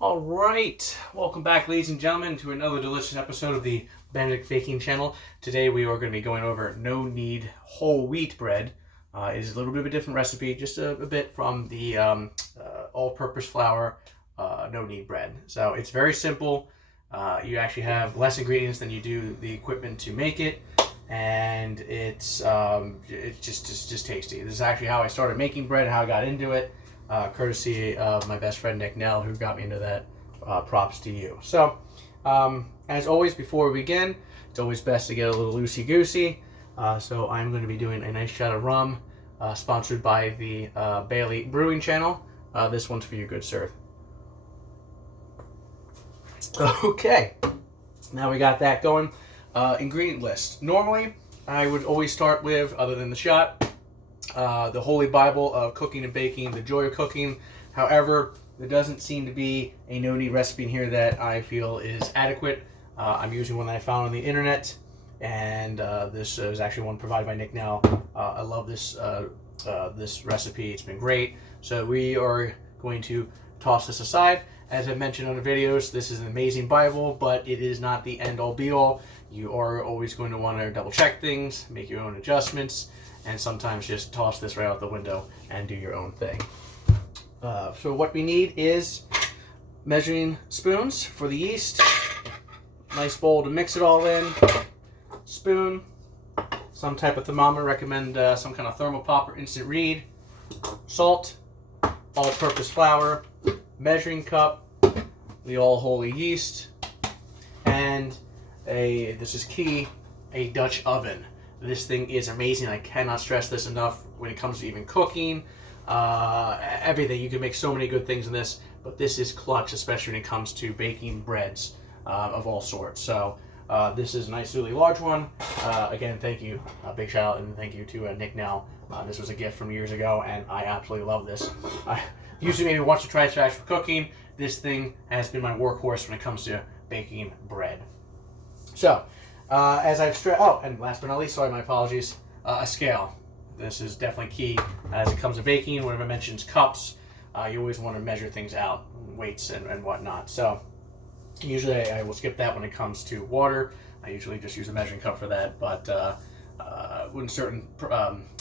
All right, welcome back, ladies and gentlemen, to another delicious episode of the Benedict Baking Channel. Today we are going to be going over no knead whole wheat bread. It is a little bit of a different recipe, just a bit from the all-purpose flour no knead bread. So it's very simple. You actually have less ingredients than you do the equipment to make it, and it's just tasty. This is actually how I started making bread, how I got into it. Courtesy of my best friend Nick Nell, who got me into that. Props to you. So, as always, before we begin, it's always best to get a little loosey-goosey. So I'm going to be doing a nice shot of rum, sponsored by the Bailey Brewing Channel. This one's for you, good sir. Okay, now we got that going. Ingredient list. Normally, I would always start with, other than the shot, the Holy Bible of cooking and baking, the joy of cooking. However, there doesn't seem to be a no knead recipe in here that I feel is adequate. I'm using one that I found on the internet, and this is actually one provided by Nick Nell. I love this this recipe. It's been great. So we are going to toss this aside. As I mentioned on the videos, this is an amazing Bible, but it is not the end-all be-all. You are always going to want to double-check things, make your own adjustments, and sometimes just toss this right out the window and do your own thing. So what we need is measuring spoons for the yeast, nice bowl to mix it all in, spoon, some type of thermometer, recommend some kind of thermopop or instant read, salt, all-purpose flour, measuring cup, the all holy yeast, and this is key, a Dutch oven. This thing is amazing. I cannot stress this enough when it comes to even cooking, everything. You can make so many good things in this, but this is clutch, especially when it comes to baking breads of all sorts. So this is a nice, really large one. Again, thank you. A big shout out and thank you to Nick Nell. This was a gift from years ago, and I absolutely love this. I usually maybe once or twice for cooking. This thing has been my workhorse when it comes to baking bread. So, as I've and last but not least, sorry, my apologies, a scale. This is definitely key as it comes to baking. Whenever I mentions cups, you always want to measure things out, weights and whatnot. So, usually I will skip that when it comes to water. I usually just use a measuring cup for that, but when certain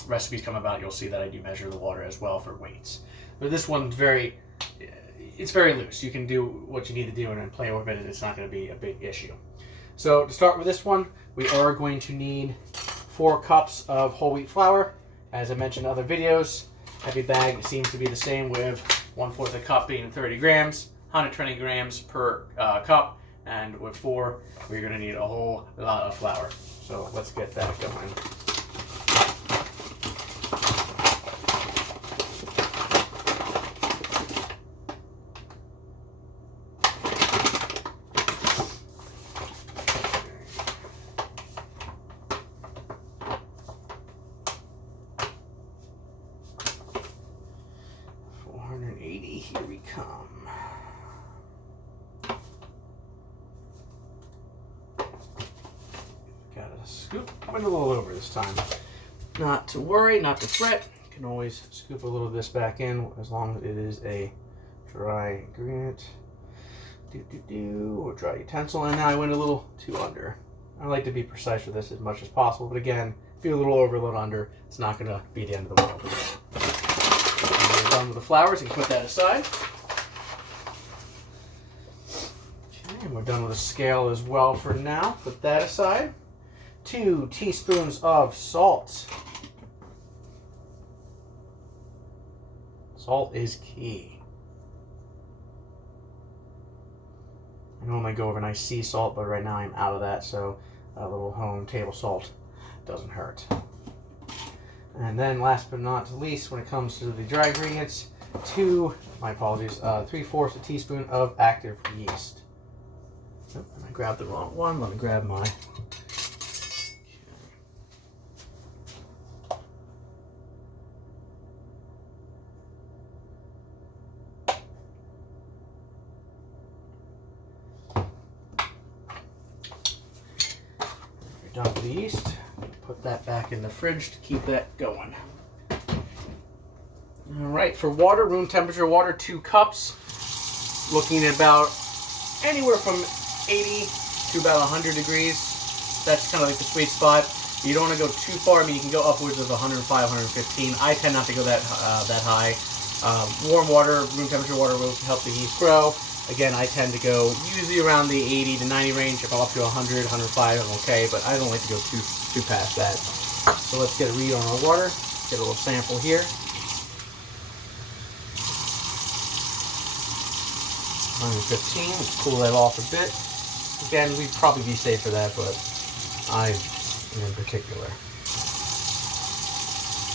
recipes come about, you'll see that I do measure the water as well for weights. But this one's it's very loose. You can do what you need to do and then play with it, and it's not going to be a big issue. So to start with this one, we are going to need 4 cups of whole wheat flour. As I mentioned in other videos, every bag seems to be the same, with 1/4 a cup being 30 grams, 120 grams per cup, and with 4, we're going to need a whole lot of flour. So let's get that going. Here we come. Got a scoop. Went a little over this time. Not to worry, not to fret. You can always scoop a little of this back in as long as it is a dry ingredient. Or dry utensil. And now I went a little too under. I like to be precise with this as much as possible, but again, if you're a little over, a little under, it's not going to be the end of the world. We're done with the flours, you can put that aside. Okay, and we're done with the scale as well for now. Put that aside. 2 teaspoons of salt. Salt is key. I normally go over nice sea salt, but right now I'm out of that, so a little home table salt doesn't hurt. And then last but not least, when it comes to the dry ingredients, 3/4 a teaspoon of active yeast. Oh, I grabbed the wrong one. Let me grab my... You're done with the yeast. Put that back in the fridge to keep that going. All right, for water, room temperature water, 2 cups. looking at about anywhere from 80 to about 100 degrees. That's kind of like the sweet spot. You don't want to go too far. I mean, you can go upwards of 105, 115. I tend not to go that high. Warm water, room temperature water will help the yeast grow. Again, I tend to go usually around the 80 to 90 range. If I'm up to 100, 105, I'm okay, but I don't like to go too past that. So let's get a read on our water. Get a little sample here. 115. Let's cool that off a bit. Again, we'd probably be safe for that, but I in particular.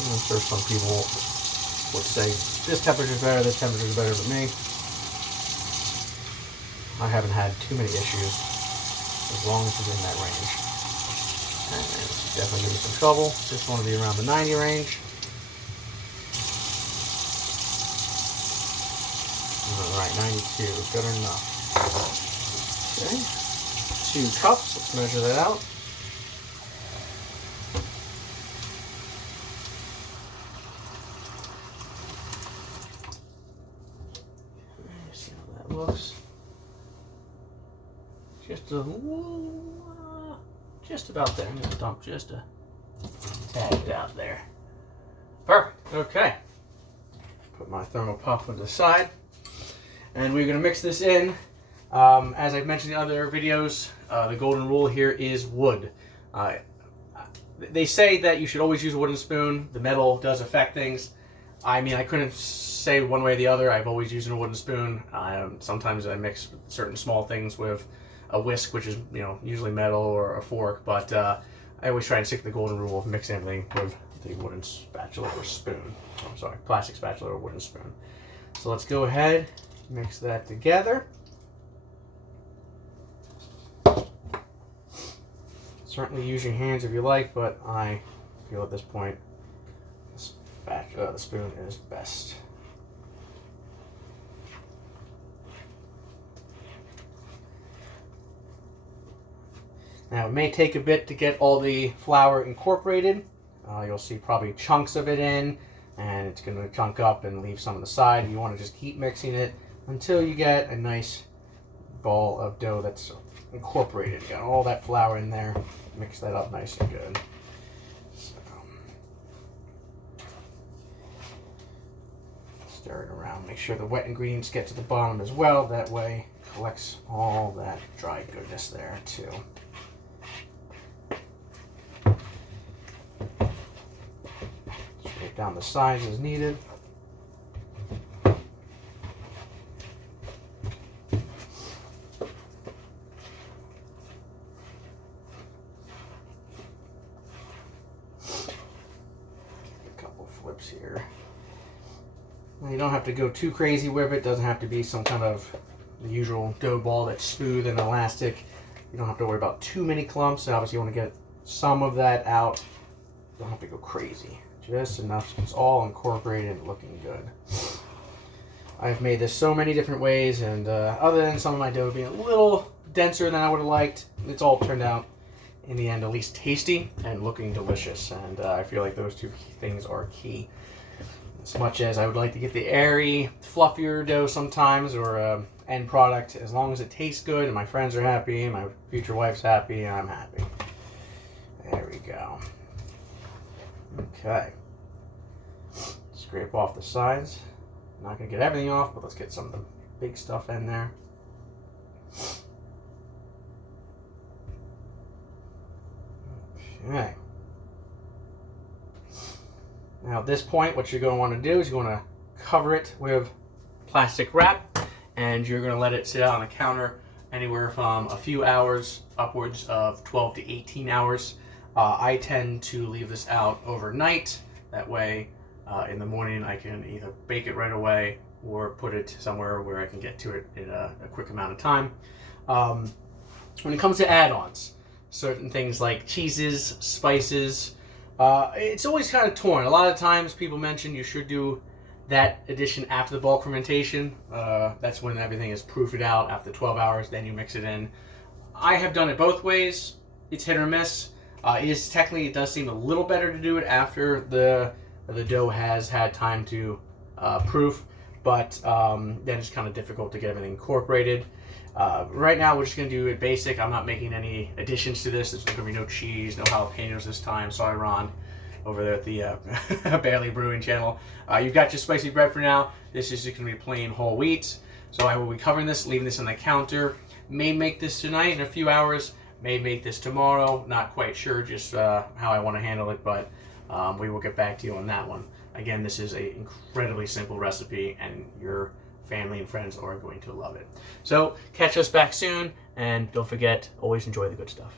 I'm sure some people would say this temperature is better, this temperature is better, but me, I haven't had too many issues as long as it's in that range. And it's definitely give me some trouble. Just want to be around the 90 range. Alright, 92, good enough. Okay, 2 cups, let's measure that out. See how that looks. Just about there. I'm going to dump just a tad out there. Perfect. Okay. Put my thermopop on the side. And we're going to mix this in. As I've mentioned in other videos, the golden rule here is wood. They say that you should always use a wooden spoon. The metal does affect things. I mean, I couldn't say one way or the other. I've always used a wooden spoon. Sometimes I mix certain small things with a whisk, which is usually metal, or a fork. But I always try and stick to the golden rule of mixing everything with the wooden spatula or spoon. I'm sorry, plastic spatula or wooden spoon. So let's go ahead, mix that together. Certainly use your hands if you like, but I feel at this point the spoon is best. Now it may take a bit to get all the flour incorporated. You'll see probably chunks of it in, and it's going to chunk up and leave some on the side. You want to just keep mixing it until you get a nice ball of dough that's incorporated. You got all that flour in there. Mix that up nice and good. So, stir it around. Make sure the wet ingredients get to the bottom as well. That way it collects all that dry goodness there too. Scrape down the sides as needed. Flips here. Now you don't have to go too crazy with it. Doesn't have to be some kind of the usual dough ball that's smooth and elastic. You don't have to worry about too many clumps. Obviously, you want to get some of that out. You don't have to go crazy. Just enough so it's all incorporated and looking good. I've made this so many different ways, and other than some of my dough being a little denser than I would have liked, it's all turned out in the end at least tasty and looking delicious, and I feel like those two things are key. As much as I would like to get the airy, fluffier dough sometimes, or end product, as long as it tastes good and my friends are happy, my future wife's happy, and I'm happy. There we go. Okay. Scrape off the sides. Not going to get everything off, but let's get some of the big stuff in there. Okay. Now at this point, what you're going to want to do is you're going to cover it with plastic wrap, and you're going to let it sit out on the counter anywhere from a few hours upwards of 12 to 18 hours. I tend to leave this out overnight. That way, in the morning, I can either bake it right away or put it somewhere where I can get to it in a quick amount of time. When it comes to add-ons, certain things like cheeses, spices, it's always kind of torn. A lot of times people mention you should do that addition after the bulk fermentation. That's when everything is proofed out after 12 hours, then you mix it in. I have done it both ways. It's hit or miss. It does seem a little better to do it after the dough has had time to proof, but then it's kind of difficult to get everything incorporated. Right now, we're just going to do it basic. I'm not making any additions to this. There's going to be no cheese, no jalapenos this time. Sorry, Ron, over there at the Barely Brewing channel. You've got your spicy bread for now. This is just going to be plain whole wheat. So I will be covering this, leaving this on the counter. May make this tonight in a few hours. May make this tomorrow. Not quite sure just how I want to handle it, but we will get back to you on that one. Again, this is an incredibly simple recipe, and your family and friends are going to love it. So catch us back soon, and don't forget, always enjoy the good stuff.